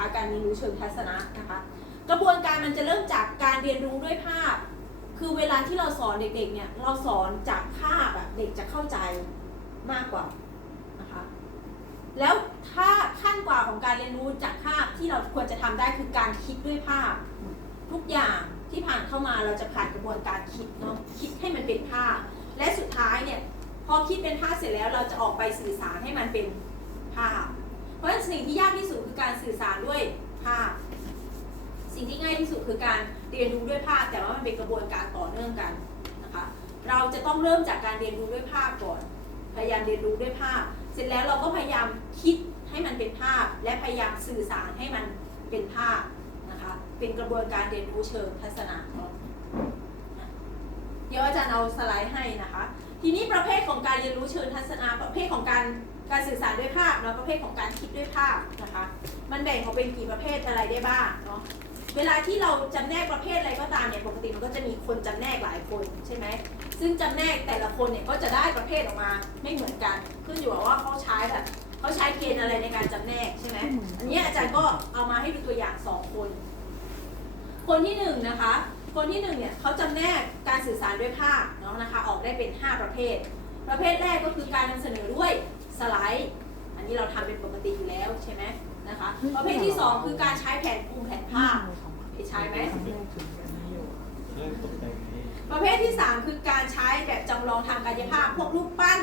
นะคะการเรียนรู้เชิงทัศนะนะคะ กระบวนการมันจะเริ่มจากการเรียนรู้ด้วยภาพ คือเวลาที่เราสอนเด็กๆเนี่ยเราสอนจากภาพอะเด็กจะเข้าใจมากกว่านะคะแล้วถ้าขั้นกว่าของการเรียนรู้จากภาพที่เราควรจะทำได้คือการคิดด้วยภาพ ทุกอย่างที่ผ่านเข้ามาเราจะผ่านกระบวนการคิดเนาะคิดให้มันเป็นภาพ และสุดท้ายเนี่ยพอคิดเป็นภาพเสร็จแล้วเราจะออกไปสื่อสารให้มันเป็นภาพ เพราะฉะนั้นสิ่งที่ยากที่สุดคือการสื่อสารด้วยภาพ สิ่งที่ง่ายที่สุดคือการเรียนรู้ด้วยภาพ แต่ว่ามันเป็นกระบวนการต่อเนื่องกันนะคะ เราจะต้องเริ่มจากการเรียนรู้ด้วยภาพก่อน พยายามเรียนรู้ด้วยภาพ เสร็จแล้วเราก็พยายามคิดให้มันเป็นภาพ และพยายามสื่อสารให้มันเป็นภาพนะคะ เป็นกระบวนการเรียนรู้เชิงทัศนะเนาเดี๋ยวอาจารย์เอาสไลด์ให้นะคะ ทีนี้ประเภทของการเรียนรู้เชิงทัศนะประเภทของการ การสื่อสารด้วยภาพเนาะประเภทของการคิดด้วยภาพนะคะ มันแบ่งออกเป็นกี่ประเภทอะไรได้บ้างเนาะเวลาที่เราจำแนกประเภทอะไรก็ตามเนี่ยปกติมันก็จะมีคนจำแนกหลายคนใช่ไหมซึ่งจำแนกแต่ละคนเนี่ยก็จะได้ประเภทออกมาไม่เหมือนกัน ขึ้นอยู่กับว่าเขาใช้แบบเขาใช้เกณฑ์อะไรในการจำแนกใช่ไหมอันนี้อาจารย์ก็เอามาให้ดูตัวอย่างสองคน คนที่หนึ่งนะคะ คนที่หนึ่งเนี่ยเขาจำแนกการสื่อสารด้วยภาพเนาะนะคะ ออกได้เป็น 5 ประเภท ประเภทแรกก็คือการนำเสนอด้วย สไลด์ อันนี้เราทำเป็นปกติอยู่แล้วใช่ไหมนะคะประเภทที่สองคือการใช้แผนภูมิแผนภาพใช้ไหมเรื่องตกแต่งนี้ประเภทที่ 3 คือการใช้แบบจำลองทางกายภาพ พวกรูปปั้น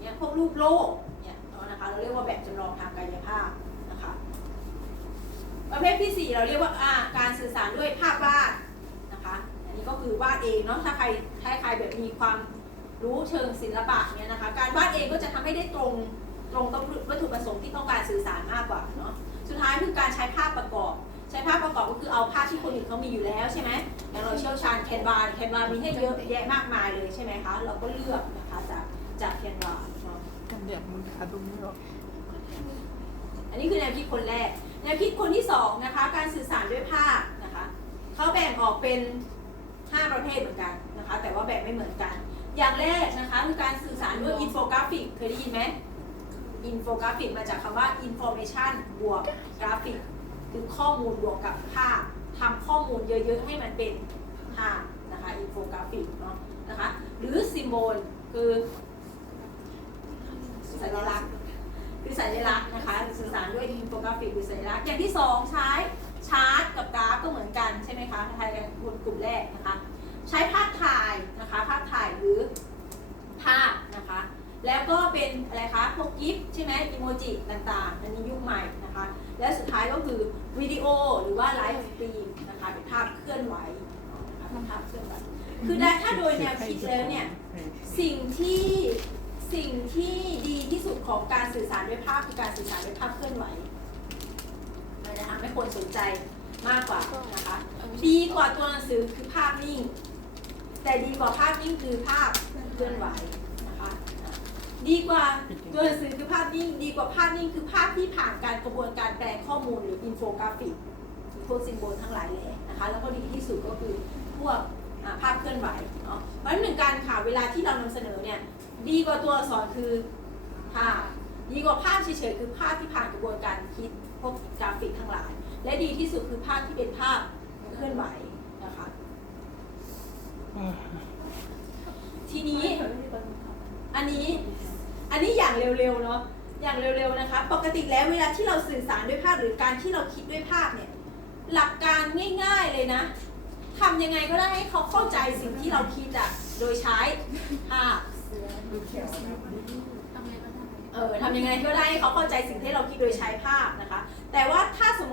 เนี่ยพวกรูปโลกเนี่ยเนาะนะคะเราเรียกว่าแบบจำลองทางกายภาพนะคะประเภทที่ 4 เราเรียกว่าอ่าการสื่อสารด้วยภาพวาดนะคะอันนี้ก็คือวาดเองเนาะถ้าใครถ้าใครแบบมีความ รู้เชิงศิลปะเนี่ยนะคะ การวาดเองก็จะทำให้ได้ตรงตรงกับวัตถุประสงค์ที่ต้องการสื่อสารมากกว่าเนาะ สุดท้ายคือการใช้ภาพประกอบ ใช้ภาพประกอบก็คือเอาภาพที่คนอื่นเขามีอยู่แล้วใช่ไหมอย่างเราเชี่ยวชาญแคนวาแคนวามีให้เยอะแยะมากมายเลยใช่ไหมคะ เราก็เลือกนะคะจากจากแคนวาเนาะกันเดี๋ยวมึงหาดูไม่ออกอันนี้คือแนวคิดคนแรก แนวคิดคนที่สองนะคะ การสื่อสารด้วยภาพนะคะเขาแบ่งออกเป็น 5 ประเภทเหมือนกันนะคะ แต่ว่าแบ่งไม่เหมือนกัน อย่างแรกนะคะคือการสื่อสารด้วยอินโฟกราฟิกเคยได้ยินไหมอินโฟกราฟิกมาจากคำว่า information บวกกราฟิกคือข้อมูลบวกกับภาพทำข้อมูลเยอะๆ ให้มันเป็นภาพนะคะอินโฟกราฟิกเนาะนะคะหรือซิมโบลคือสัญลักษณ์คือสัญลักษณ์นะคะสื่อสารด้วยอินโฟกราฟิกหรือสัญลักษณ์อย่างที่สองใช้ชาร์ตกับกราฟก็เหมือนกันใช่ไหมคะคล้ายๆกันกลุ่มแรกนะคะ ใช้ภาพถ่ายนะคะภาพถ่ายหรือ ภาพนะคะ แล้วก็เป็นอะไรคะพวกกิฟใช่ไหมอีโมจิต่างๆ อันนี้ยุคใหม่นะคะ และสุดท้ายก็คือวิดีโอหรือว่าไลฟ์สตรีมนะคะเป็นภาพเคลื่อนไหวนะคะเป็นภาพเคลื่อนไหวคือได้ถ้าโดยแนวคิดแล้วเนี่ยสิ่งที่สิ่งที่ดีที่สุดของการสื่อสารด้วยภาพคือการสื่อสารด้วยภาพเคลื่อนไหวมันจะทำให้คนสนใจมากกว่านะคะดีกว่าตัวหนังสือคือภาพนิ่ง แต่ดีกว่าภาพนิ่งคือภาพ เคลื่อนไหวนะคะดีกว่าตัวหนังสือคือภาพนิ่งดีกว่าภาพนิ่งคือภาพที่ผ่านการกระบวนการแปลข้อมูลหรืออินโฟกราฟิกพวกซิมโบลทั้งหลายแหล่นะคะแล้วก็ดีที่สุดก็คือพวกภาพเคลื่อนไหวเนาะเพราะฉะนั้นหนึ่งการข่าวเวลาที่เรานำเสนอเนี่ยดีกว่าตัวอักษรคือภาพดีกว่าภาพเฉยๆคือภาพที่ผ่านกระบวนการคิดพวกกราฟิกทั้งหลาย และดีที่สุดคือภาพที่เป็นภาพเคลื่อนไหวนะคะ นี้ อันนี้ อันนี้อย่างเร็วๆเนาะ อย่างเร็วๆนะคะ ปกติแล้วเวลาที่เราสื่อสารด้วยภาพหรือการที่เราคิดด้วยภาพเนี่ย หลักการง่าย ๆเลยนะทำยังไงก็ได้ให้เขาเข้าใจสิ่งที่เราคิดอะโดยใช้ภาพเออทำยังไงก็ได้ให้เขาเข้าใจสิ่งที่เราคิดโดยใช้ภาพนะคะ แต่ว่าถ้าสมมติ